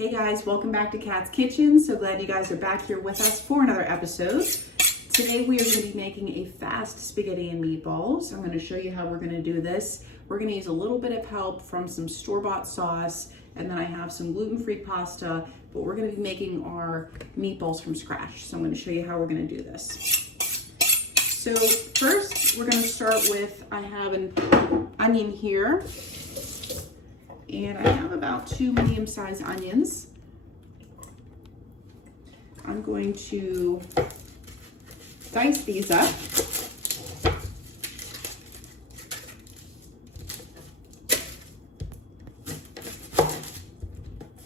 Hey guys, welcome back to Kat's Kitchen. So glad you guys are back here with us for another episode. Today we are going to be making a fast spaghetti and meatballs. I'm going to show you how we're going to do this. We're going to use a little bit of help from some store-bought sauce, and then I have some gluten-free pasta, but we're going to be making our meatballs from scratch. So I'm going to show you how we're going to do this. So first we're going to start with, I have an onion here. And I have about 2 medium-sized onions. I'm going to dice these up.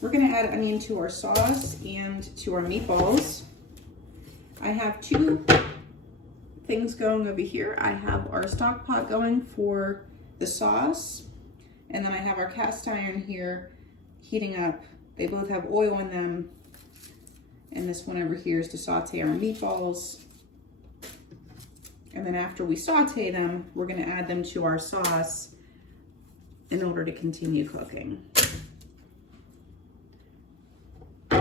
We're going to add onion to our sauce and to our meatballs. I have two things going over here. I have our stock pot going for the sauce. And then I have our cast iron here heating up. They both have oil in them. And this one over here is to saute our meatballs. And then after we saute them, we're gonna add them to our sauce in order to continue cooking. So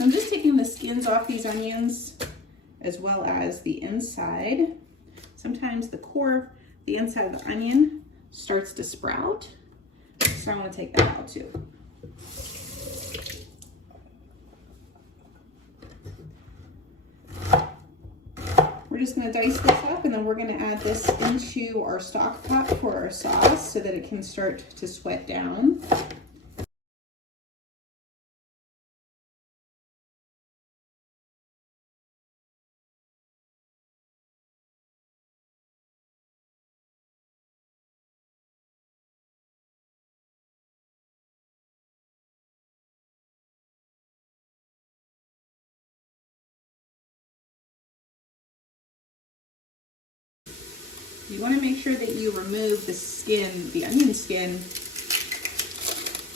I'm just taking the skins off these onions as well as the inside. Sometimes the core, the inside of the onion starts to sprout, so I want to take that out too. We're just going to dice this up, and then we're going to add this into our stock pot for our sauce so that it can start to sweat down. You want to make sure that you remove the skin, the onion skin,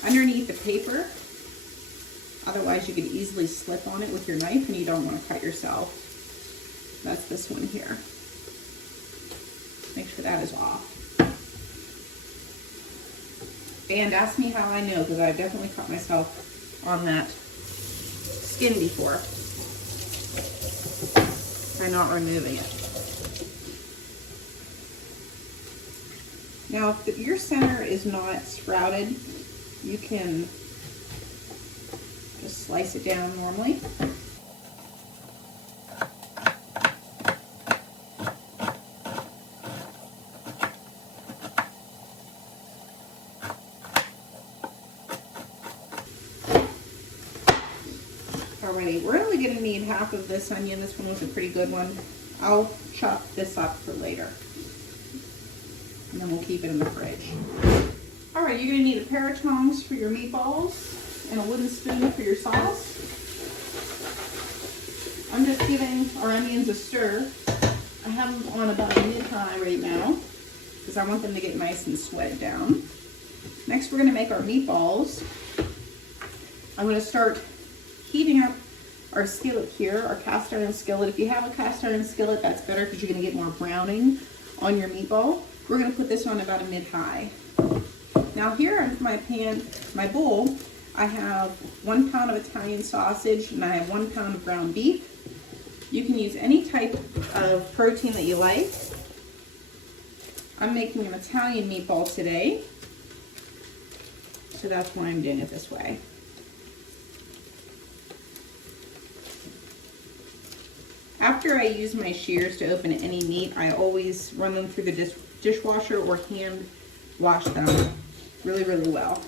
underneath the paper. Otherwise you could easily slip on it with your knife and you don't want to cut yourself. That's this one here. Make sure that is off. And ask me how I know, because I've definitely cut myself on that skin before by not removing it. Now, if your center is not sprouted, you can just slice it down normally. Alrighty, we're only going to need half of this onion. This one was a pretty good one. I'll chop this up for later. And then we'll keep it in the fridge. All right, you're gonna need a pair of tongs for your meatballs and a wooden spoon for your sauce. I'm just giving our onions a stir. I have them on about mid-high right now because I want them to get nice and sweated down. Next, we're gonna make our meatballs. I'm gonna start heating up our skillet here, our cast iron skillet. If you have a cast iron skillet, that's better because you're gonna get more browning on your meatball. We're going to put this on about a mid-high. Now here in my pan, my bowl, I have 1 pound of Italian sausage and I have 1 pound of ground beef. You can use any type of protein that you like. I'm making an Italian meatball today, so that's why I'm doing it this way. After I use my shears to open any meat, I always run them through the dishwasher or hand wash them really, really well,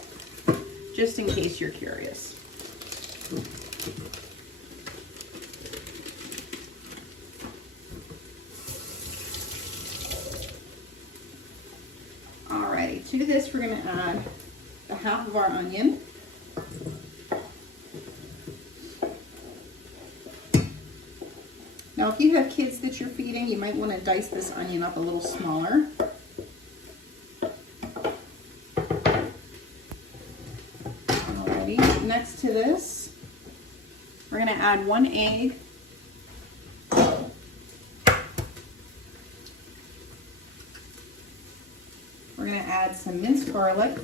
just in case you're curious. Alrighty, to this we're going to add the half of our onion. Now, if you have kids that you're feeding, you might want to dice this onion up a little smaller. Alrighty, next to this, we're going to add 1 egg. We're going to add some minced garlic.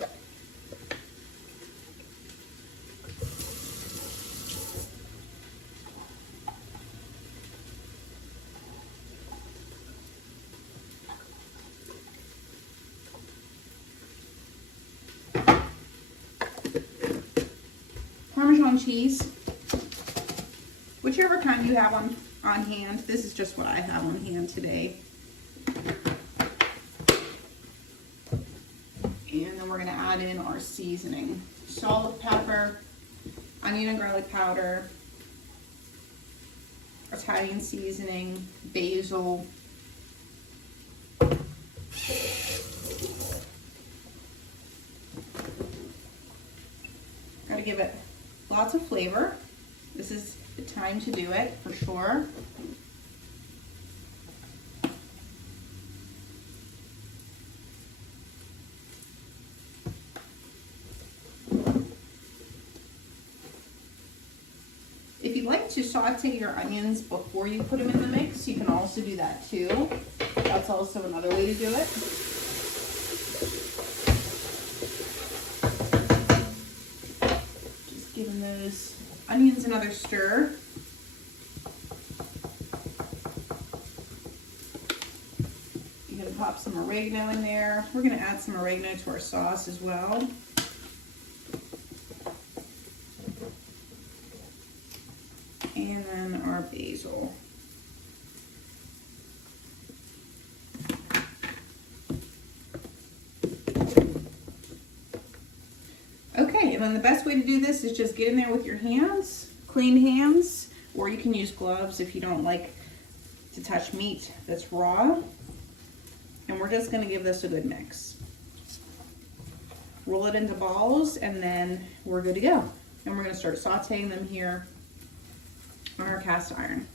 cheese, whichever kind you have on hand. This is just what I have on hand today. And then we're gonna add in our seasoning. Salt, pepper, onion and garlic powder, Italian seasoning, basil. Gotta give it lots of flavor. This is the time to do it for sure. If you'd like to saute your onions before you put them in the mix, you can also do that too. That's also another way to do it. Just giving those onions another stir. You're gonna pop some oregano in there. We're gonna add some oregano to our sauce as well. And then our basil. Okay, and then the best way to do this is just get in there with your hands, clean hands, or you can use gloves if you don't like to touch meat that's raw. And we're just gonna give this a good mix. Roll it into balls, and then we're good to go. And we're gonna start sauteing them here on our cast iron.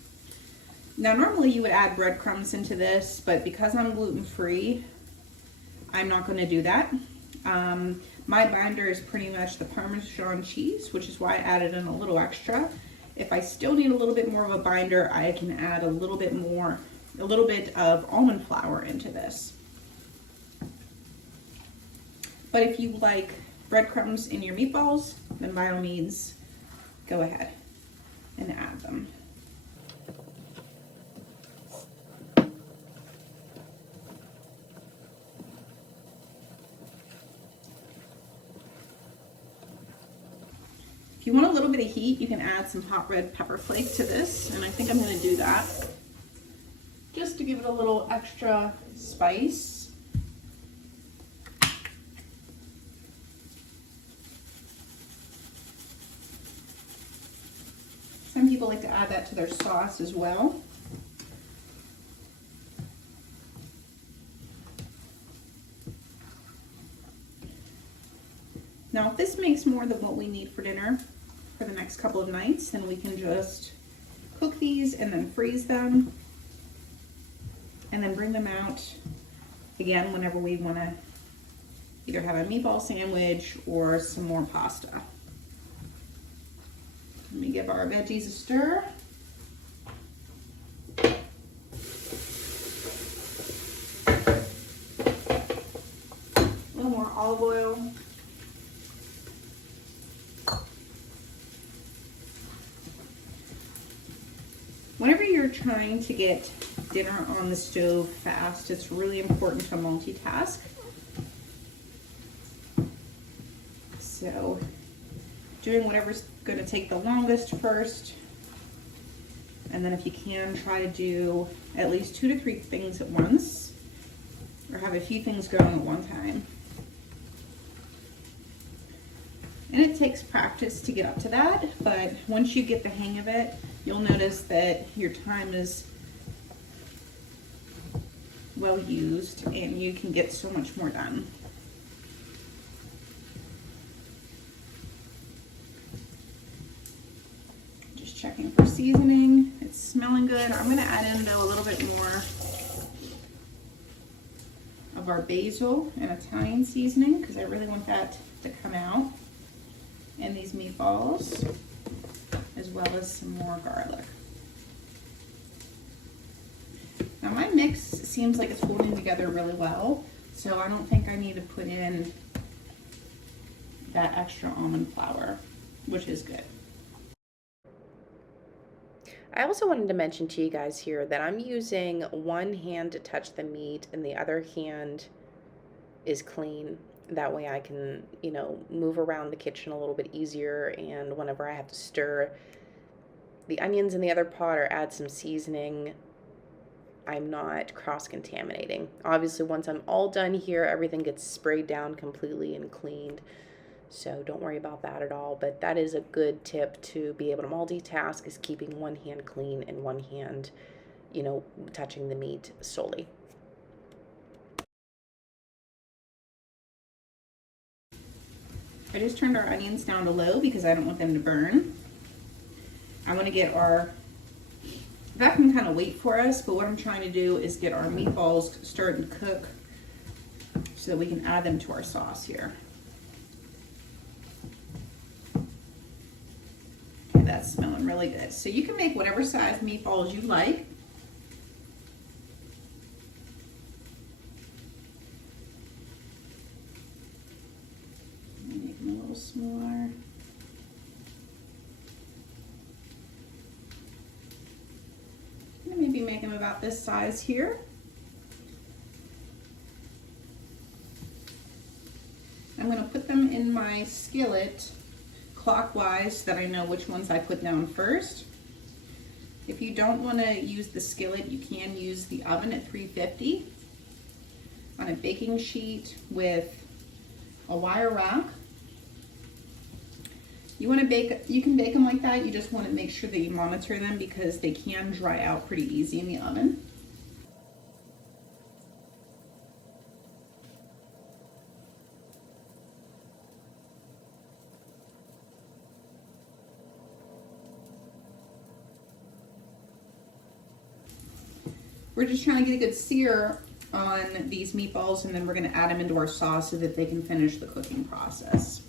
Now normally you would add breadcrumbs into this, but because I'm gluten-free, I'm not going to do that. My binder is pretty much the Parmesan cheese, which is why I added in a little extra. If I still need a little bit more of a binder, I can add a little bit of almond flour into this. But if you like breadcrumbs in your meatballs, then by all means, go ahead and add them. If you want a little bit of heat, you can add some hot red pepper flakes to this, and I think I'm going to do that just to give it a little extra spice. Some people like to add that to their sauce as well. Now, if this makes more than what we need for dinner for the next couple of nights, then we can just cook these and then freeze them and then bring them out again whenever we want to either have a meatball sandwich or some more pasta. Let me give our veggies a stir. A little more olive oil. Whenever you're trying to get dinner on the stove fast, it's really important to multitask. So doing whatever's going to take the longest first, and then if you can, try to do at least 2 to 3 things at once, or have a few things going at one time. And it takes practice to get up to that, but once you get the hang of it, you'll notice that your time is well used and you can get so much more done. Just checking for seasoning. It's smelling good. I'm going to add in though a little bit more of our basil and Italian seasoning because I really want that to come out in these meatballs, as well as some more garlic. Now my mix seems like it's holding together really well, so I don't think I need to put in that extra almond flour, which is good. I also wanted to mention to you guys here that I'm using one hand to touch the meat and the other hand is clean. That way I can, you know, move around the kitchen a little bit easier, and whenever I have to stir the onions in the other pot or add some seasoning, I'm not cross-contaminating. Obviously, once I'm all done here, everything gets sprayed down completely and cleaned. So don't worry about that at all. But that is a good tip to be able to multitask, is keeping one hand clean and one hand, you know, touching the meat solely. I just turned our onions down to low because I don't want them to burn. I want to get our, that can kind of wait for us, but what I'm trying to do is get our meatballs starting to cook so that we can add them to our sauce here. Okay, that's smelling really good. So you can make whatever size meatballs you like. Make them a little smaller. Maybe make them about this size here. I'm going to put them in my skillet clockwise so that I know which ones I put down first. If you don't want to use the skillet, you can use the oven at 350 on a baking sheet with a wire rack. You want to bake, you can bake them like that. You just want to make sure that you monitor them because they can dry out pretty easy in the oven. We're just trying to get a good sear on these meatballs, and then we're going to add them into our sauce so that they can finish the cooking process.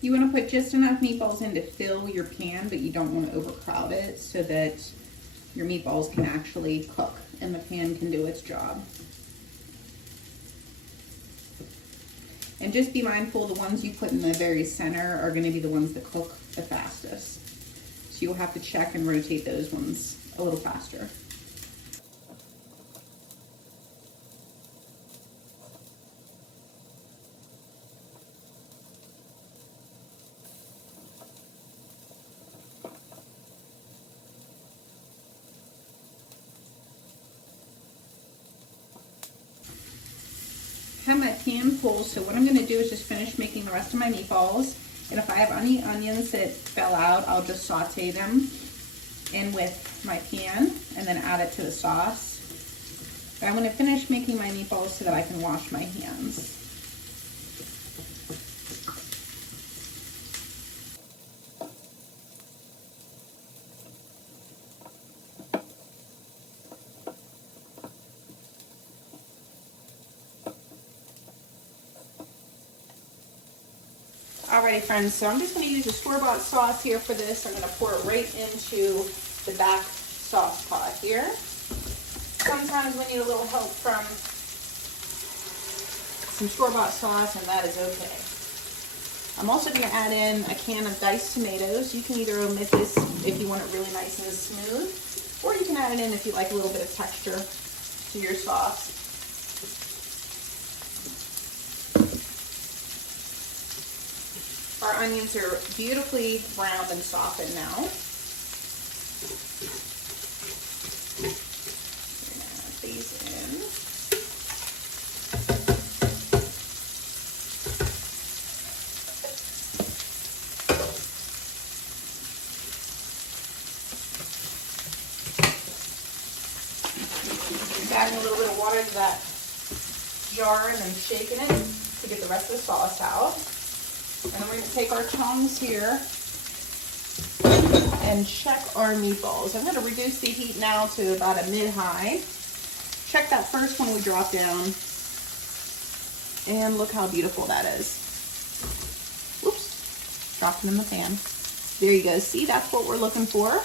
You want to put just enough meatballs in to fill your pan, but you don't want to overcrowd it so that your meatballs can actually cook and the pan can do its job. And just be mindful, the ones you put in the very center are going to be the ones that cook the fastest. So you'll have to check and rotate those ones a little faster. I have my pan full, so what I'm going to do is just finish making the rest of my meatballs. And if I have any onions that fell out, I'll just saute them in with my pan and then add it to the sauce. But I want to finish making my meatballs so that I can wash my hands. Alrighty friends, so I'm just going to use a store-bought sauce here for this. I'm going to pour it right into the back sauce pot here. Sometimes we need a little help from some store-bought sauce, and that is okay. I'm also going to add in a can of diced tomatoes. You can either omit this if you want it really nice and smooth, or you can add it in if you like a little bit of texture to your sauce. Our onions are beautifully browned and softened now. Add these in. Just adding a little bit of water to that jar and then shaking it to get the rest of the sauce out. And then we're going to take our tongs here and check our meatballs. I'm going to reduce the heat now to about a mid-high. Check that first one we drop down. And look how beautiful that is. Oops, dropped them in the pan. There you go. See, that's what we're looking for.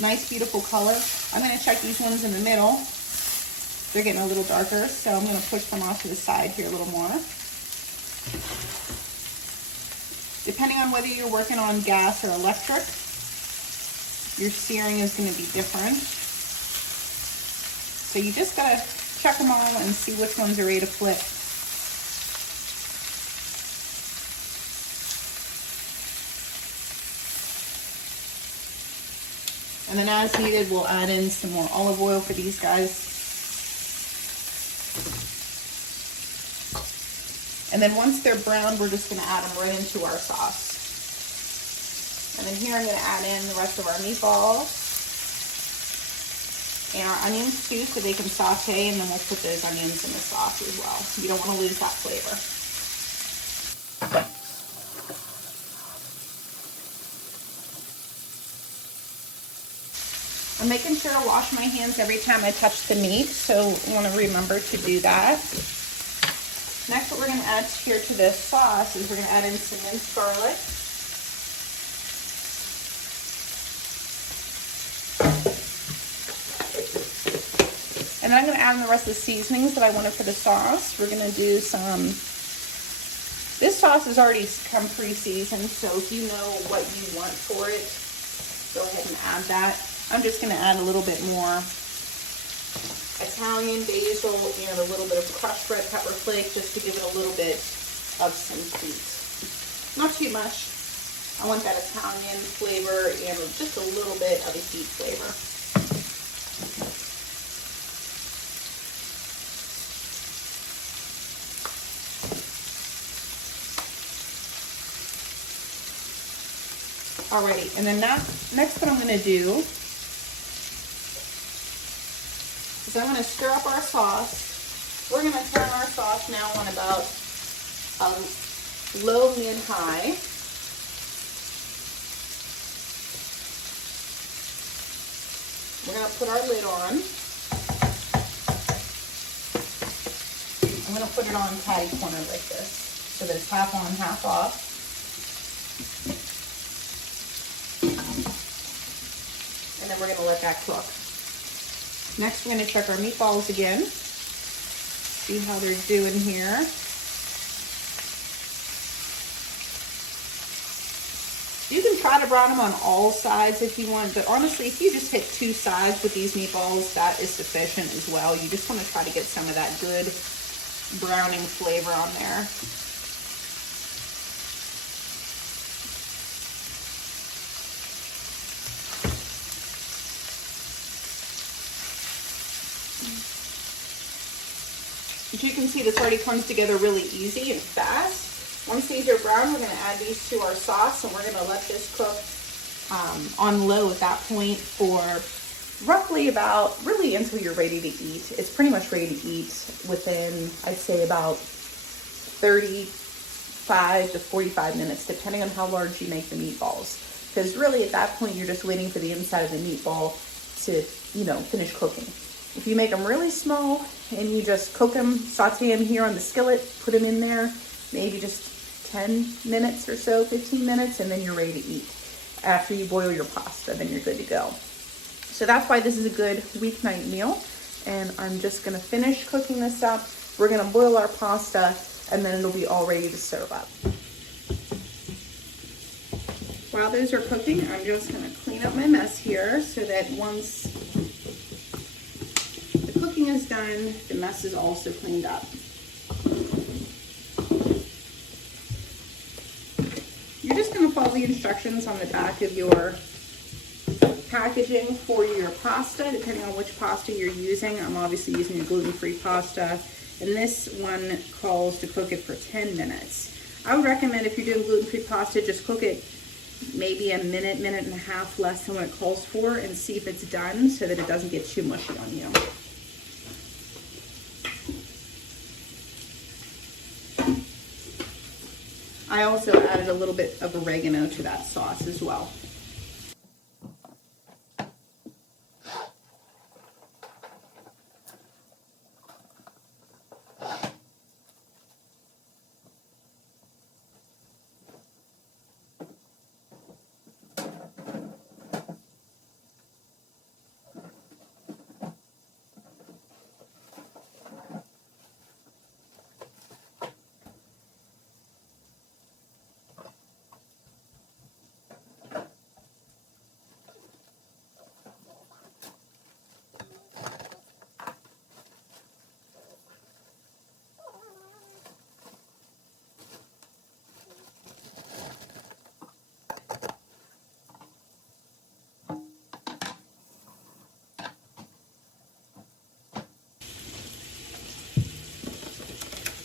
Nice, beautiful color. I'm going to check these ones in the middle. They're getting a little darker, so I'm going to push them off to the side here a little more. Depending on whether you're working on gas or electric, your searing is going to be different. So you just got to check them all and see which ones are ready to flip. And then as needed, we'll add in some more olive oil for these guys. And then once they're browned, we're just going to add them right into our sauce. And then here I'm going to add in the rest of our meatballs and our onions too, so they can saute, and then we'll put those onions in the sauce as well. You don't want to lose that flavor. I'm making sure to wash my hands every time I touch the meat, so I want to remember to do that. Next, what we're going to add here to this sauce is we're going to add in some minced garlic. And then I'm going to add in the rest of the seasonings that I wanted for the sauce. We're going to do some, this sauce has already come pre-seasoned, so if you know what you want for it, go ahead and add that. I'm just going to add a little bit more Italian basil and a little bit of crushed red pepper flake just to give it a little bit of some heat. Not too much. I want that Italian flavor and just a little bit of a heat flavor. Alrighty, and then next what I'm going to do is I'm going to stir up our sauce. We're going to turn our sauce now on about low, mid, high. We're going to put our lid on. I'm going to put it on patty corner like this, so that it's half on, half off. And then we're going to let that cook. Next, we're going to check our meatballs again. See how they're doing here. You can try to brown them on all sides if you want, but honestly, if you just hit 2 sides with these meatballs, that is sufficient as well. You just want to try to get some of that good browning flavor on there. As you can see, this already comes together really easy and fast. Once these are brown, we're going to add these to our sauce, and we're going to let this cook on low at that point for roughly really until you're ready to eat. It's pretty much ready to eat within, I'd say, about 35 to 45 minutes, depending on how large you make the meatballs. Because really at that point, you're just waiting for the inside of the meatball to, finish cooking. If you make them really small and you just cook them, saute them here on the skillet, put them in there, maybe just 10 minutes or so, 15 minutes, and then you're ready to eat. After you boil your pasta, then you're good to go. So that's why this is a good weeknight meal. And I'm just gonna finish cooking this up. We're gonna boil our pasta, and then it'll be all ready to serve up. While those are cooking, I'm just gonna clean up my mess here so that once the cooking is done, the mess is also cleaned up. You're just going to follow the instructions on the back of your packaging for your pasta, depending on which pasta you're using. I'm obviously using a gluten-free pasta, and this one calls to cook it for 10 minutes. I would recommend, if you're doing gluten-free pasta, just cook it maybe a minute, minute and a half less than what it calls for, and see if it's done so that it doesn't get too mushy on you. I also added a little bit of oregano to that sauce as well.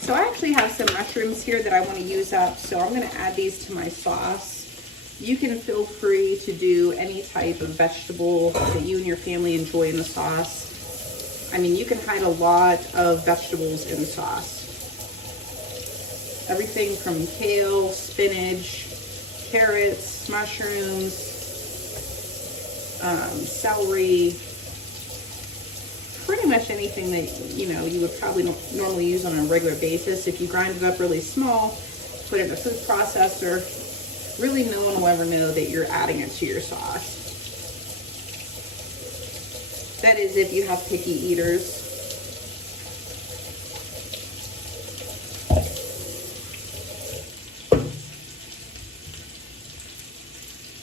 So I actually have some mushrooms here that I want to use up, so I'm going to add these to my sauce. You can feel free to do any type of vegetable that you and your family enjoy in the sauce. I mean, you can hide a lot of vegetables in sauce. Everything from kale, spinach, carrots, mushrooms, celery, pretty much anything that, you know, you would probably normally use on a regular basis. If you grind it up really small, put it in a food processor, really no one will ever know that you're adding it to your sauce. That is if you have picky eaters.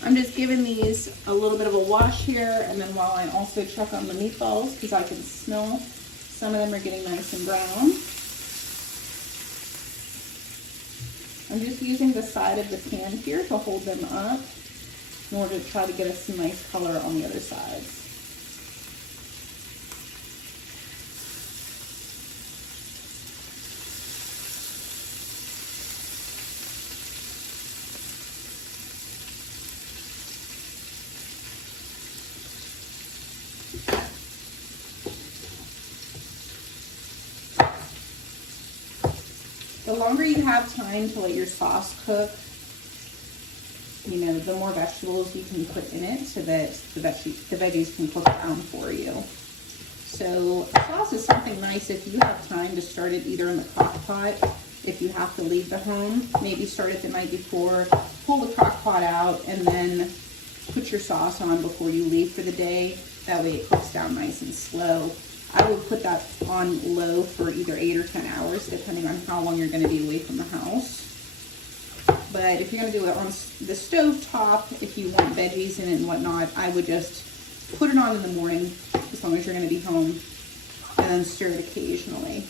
I'm just giving these a little bit of a wash here, and then while I also check on the meatballs, because I can smell some of them are getting nice and brown. I'm just using the side of the pan here to hold them up in order to try to get us some nice color on the other sides. The longer you have time to let your sauce cook, you know, the more vegetables you can put in it so that the veggies can cook down for you. So the sauce is something nice if you have time to start it either in the crock pot. If you have to leave the home, maybe start it the night before, pull the crock pot out, and then put your sauce on before you leave for the day. That way it cooks down nice and slow. I would put that on low for either 8 or 10 hours, depending on how long you're going to be away from the house. But if you're going to do it on the stove top, if you want veggies in it and whatnot, I would just put it on in the morning, as long as you're going to be home, and then stir it occasionally.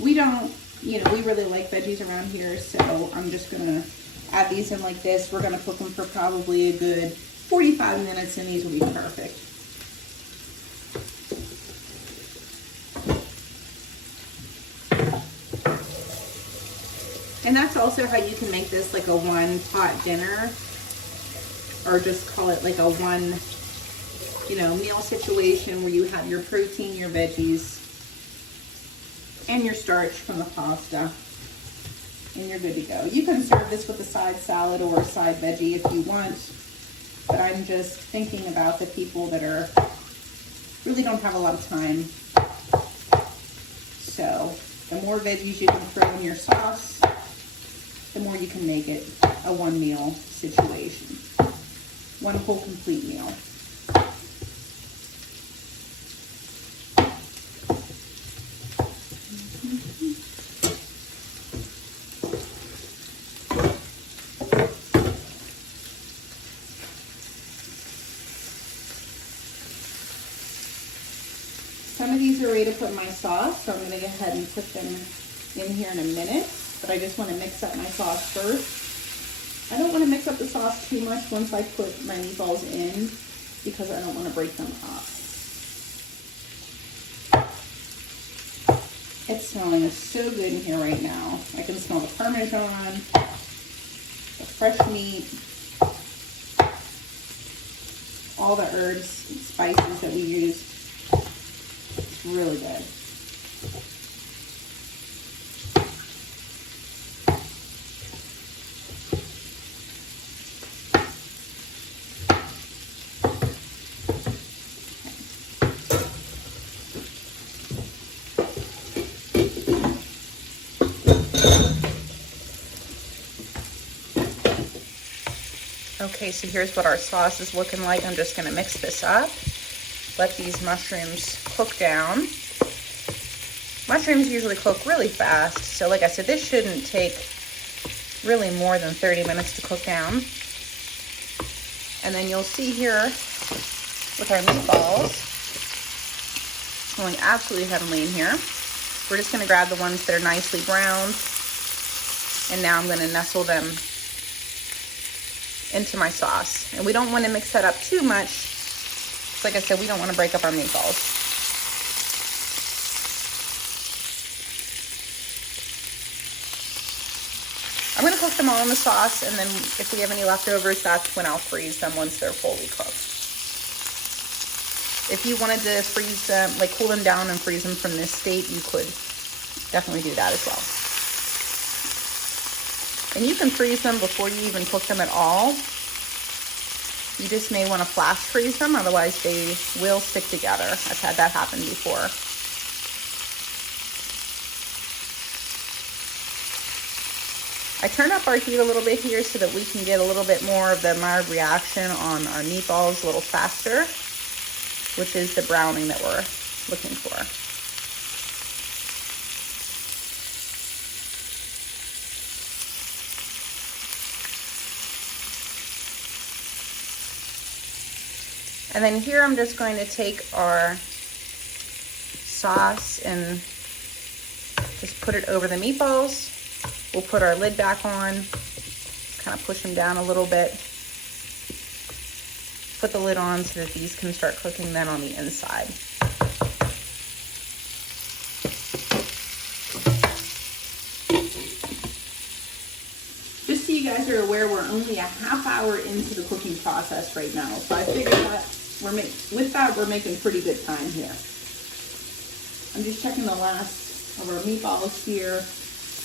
We don't, you know, we really like veggies around here, so I'm just going to add these in like this. We're going to cook them for probably a good 45 minutes, and these will be perfect. And that's also how you can make this like a one-pot dinner, or just call it like a one, you know, meal situation where you have your protein, your veggies, and your starch from the pasta, and you're good to go. You can serve this with a side salad or a side veggie if you want, but I'm just thinking about the people that really don't have a lot of time. So the more veggies you can throw in your sauce, the more you can make it a one meal situation. One whole complete meal. Some of these are ready to put in my sauce, so I'm going to go ahead and put them in here in a minute. But I just want to mix up my sauce first. I don't want to mix up the sauce too much once I put my meatballs in, because I don't want to break them up. It's smelling so good in here right now. I can smell the Parmesan, the fresh meat, all the herbs and spices that we use. It's really good. Okay, so here's what our sauce is looking like. I'm just going to mix this up. Let these mushrooms cook down. Mushrooms usually cook really fast, so like I said, this shouldn't take really more than 30 minutes to cook down. And then you'll see here with our meatballs, smelling absolutely heavenly in here. We're just going to grab the ones that are nicely browned, and now I'm going to nestle them into my sauce. And we don't want to mix that up too much. Like I said, we don't want to break up our meatballs. cook them all in the sauce, and then if we have any leftovers, that's when I'll freeze them once they're fully cooked. If you wanted to freeze them, like cool them down and freeze them from this state, you could definitely do that as well. And you can freeze them before you even cook them at all. You just may want to flash freeze them, otherwise they will stick together. I've had that happen before. I turned up our heat a little bit here so that we can get a little bit more of the mild reaction on our meatballs a little faster, which is the browning that we're looking for. And then here I'm just going to take our sauce and just put it over the meatballs. We'll put our lid back on, kind of push them down a little bit. Put the lid on so that these can start cooking then on the inside. Just so you guys are aware, we're only a half hour into the cooking process right now. So I figured that we're making pretty good time here. I'm just checking the last of our meatballs here.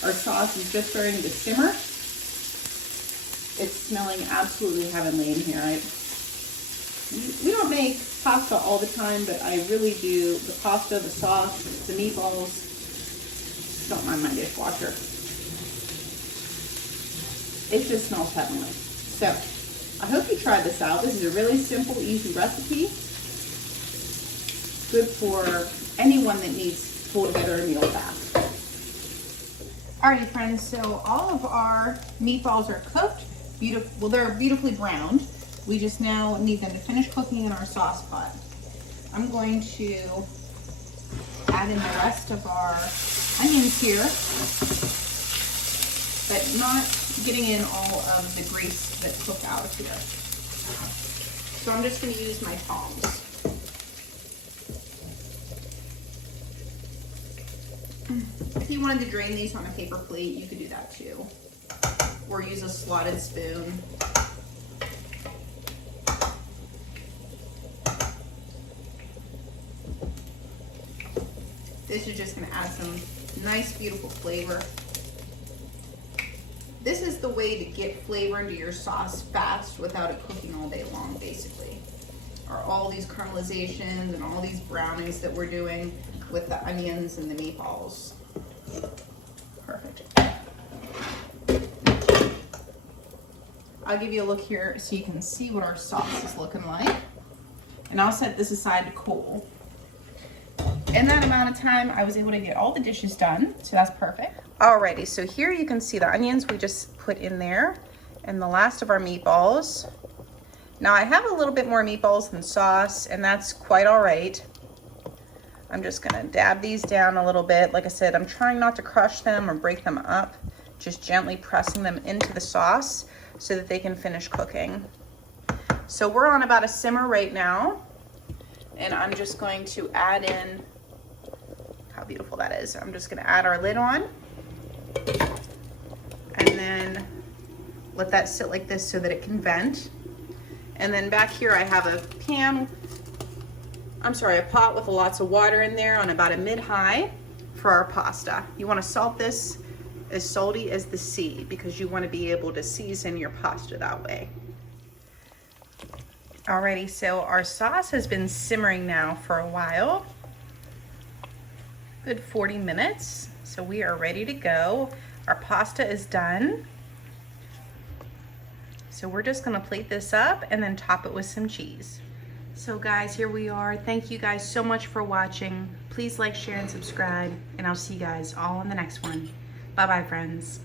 Our sauce is just starting to simmer. It's smelling absolutely heavenly in here. We don't make pasta all the time, but I really do. The pasta, the sauce, the meatballs. Don't mind my dishwasher. It just smells heavenly. So I hope you try this out. This is a really simple, easy recipe. Good for anyone that needs to pull together a meal fast. Alrighty friends, so all of our meatballs are cooked. Well, they're beautifully browned. We just now need them to finish cooking in our sauce pot. I'm going to add in the rest of our onions here, but not getting in all of the grease that cooked out of here. So I'm just going to use my tongs. If you wanted to drain these on a paper plate, you could do that too. Or use a slotted spoon. This is just going to add some nice, beautiful flavor. This is the way to get flavor into your sauce fast without it cooking all day long, basically. Are all these caramelizations and all these brownings that we're doing with the onions and the meatballs. Perfect. I'll give you a look here so you can see what our sauce is looking like. And I'll set this aside to cool. In that amount of time, I was able to get all the dishes done, so that's perfect. Alrighty, so here you can see the onions we just put in there and the last of our meatballs. Now I have a little bit more meatballs than sauce, and that's quite all right. I'm just gonna dab these down a little bit. Like I said, I'm trying not to crush them or break them up, just gently pressing them into the sauce so that they can finish cooking. So we're on about a simmer right now, and I'm just going to add in, how beautiful that is. I'm just gonna add our lid on and then let that sit like this so that it can vent. And then back here I have a pot with lots of water in there on about a mid-high for our pasta. You want to salt this as salty as the sea because you want to be able to season your pasta that way. Alrighty, so our sauce has been simmering now for a while, good 40 minutes. So we are ready to go. Our pasta is done. So we're just gonna plate this up and then top it with some cheese. So guys, here we are. Thank you guys so much for watching. Please like, share, and subscribe, and I'll see you guys all in the next one. Bye-bye, friends.